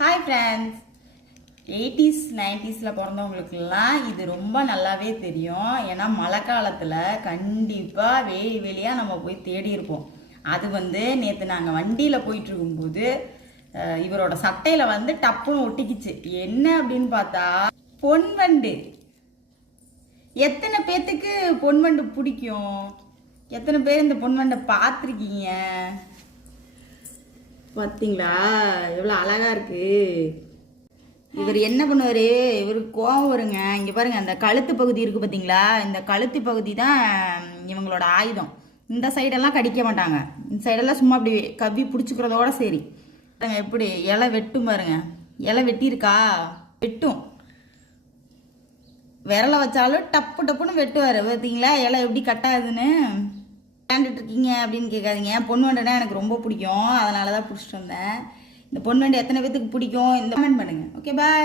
Hi friends eighties நைன்டிஸில் பிறந்தவங்களுக்கெல்லாம் இது ரொம்ப நல்லாவே தெரியும். ஏன்னா மழை காலத்தில் கண்டிப்பாக வேலி வெளியாக நம்ம போய் தேடி இருப்போம். அது வந்து நேற்று நாங்கள் வண்டியில் போயிட்டுருக்கும்போது இவரோட சட்டையில் வந்து டப்புன்னு ஒட்டிக்கிச்சு. என்ன அப்படின்னு பார்த்தா பொன் வண்டு. எத்தனை பேர்த்துக்கு பொன் வண்டு பிடிக்கும்? எத்தனை பேர் இந்த பொன் வண்டை பார்த்துருக்கீங்க? பார்த்தீங்களா எவ்வளோ அழகா இருக்கு. இவர் என்ன பண்ணுவார்? இவருக்கு கோவம் வருங்க. இங்கே பாருங்க அந்த கழுத்து பகுதி இருக்கு பார்த்தீங்களா இந்த கழுத்து பகுதி தான் இவங்களோட ஆயுதம். இந்த சைடெல்லாம் கடிக்க மாட்டாங்க. இந்த சைடெல்லாம் சும்மா அப்படி கவ்வி பிடிச்சிக்கிறதோட சரி. எப்படி இலை வெட்டும் பாருங்க. இலை வெட்டியிருக்கா? வெட்டும். விரலை வச்சாலும் டப்பு டப்புன்னு வெட்டுவார். பார்த்தீங்களா இலை எப்படி கட்டாதுன்னு விளையாண்டுட்டு இருக்கீங்க அப்படின்னு கேட்காதீங்க. பொண்ணு வண்டுனா எனக்கு ரொம்ப பிடிக்கும். அதனால தான் பிடிச்சிட்டு வந்தேன். இந்த பொண்ணு வண்டு எத்தனை பேத்துக்கு பிடிக்கும்? இந்த கமெண்ட் பண்ணுங்க. Okay bye